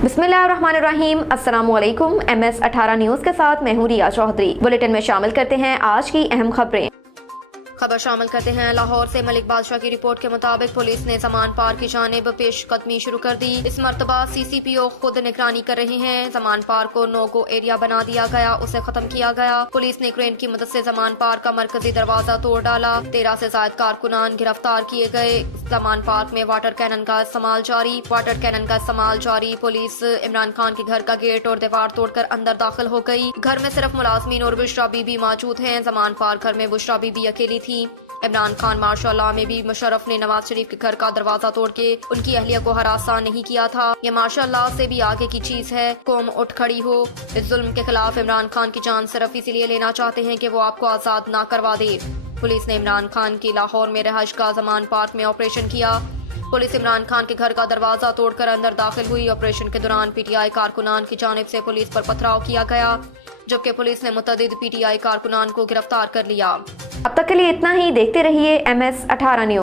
बिस्मिल्लाहिर्रहमानिर्रहीम। अस्सलामुअलैकुम। MS18 news के साथ मैं हूं रिया चौधरी। बुलेटिन में शामिल करते हैं आज की अहम खबरें। खबर शामिल करते हैं लाहौर से। मलिक बादशाह की रिपोर्ट के मुताबिक पुलिस ने जमान पार की जानिब पेशकदमी शुरू कर दी। इस मरतबा CCPO खुद निगरानी कर रहे हैं। जमान पार को नो गो एरिया बना दिया गया, उसे खत्म किया गया। पुलिस ने क्रेन की मदद से जमान पार का मरकजी दरवाजा तोड़ डाला। 13 से ज्यादा कारकुनान गिरफ्तार किए गए। जमान पार्क में वाटर कैनन का इस्तेमाल जारी। पुलिस इमरान खान के घर का गेट और दीवार तोड़कर अंदर दाखिल हो गई। घर में सिर्फ मुलाजमीन और बुशरा बीबी मौजूद हैं। जमान पार्क घर में बुशरा बीबी अकेली थी। इमरान खान मार्शाल्लाह में भी मुशर्रफ ने नवाज शरीफ के घर का दरवाजा तोड़ के उनकी अहलिया को हरासा नहीं किया था। ये मार्शाल्लाह से भी आगे की चीज है। कौम उठ खड़ी हो। इस जुल्म के खिलाफ इमरान खान की जान सिर्फ इसीलिए लेना चाहते हैं कि वो आपको आजाद ना करवा दे। पुलिस ने इमरान खान की लाहौर में रहायश का जमान पार्क में ऑपरेशन किया। पुलिस इमरान खान के घर का दरवाजा तोड़कर अंदर दाखिल हुई। ऑपरेशन के दौरान PTI कारकुनान की जानिब से पुलिस पर पथराव किया गया, जबकि पुलिस ने मुतअद्दिद PTI कारकुनान को गिरफ्तार कर लिया। अब तक के लिए इतना ही। देखते रहिए MS18 न्यूज़।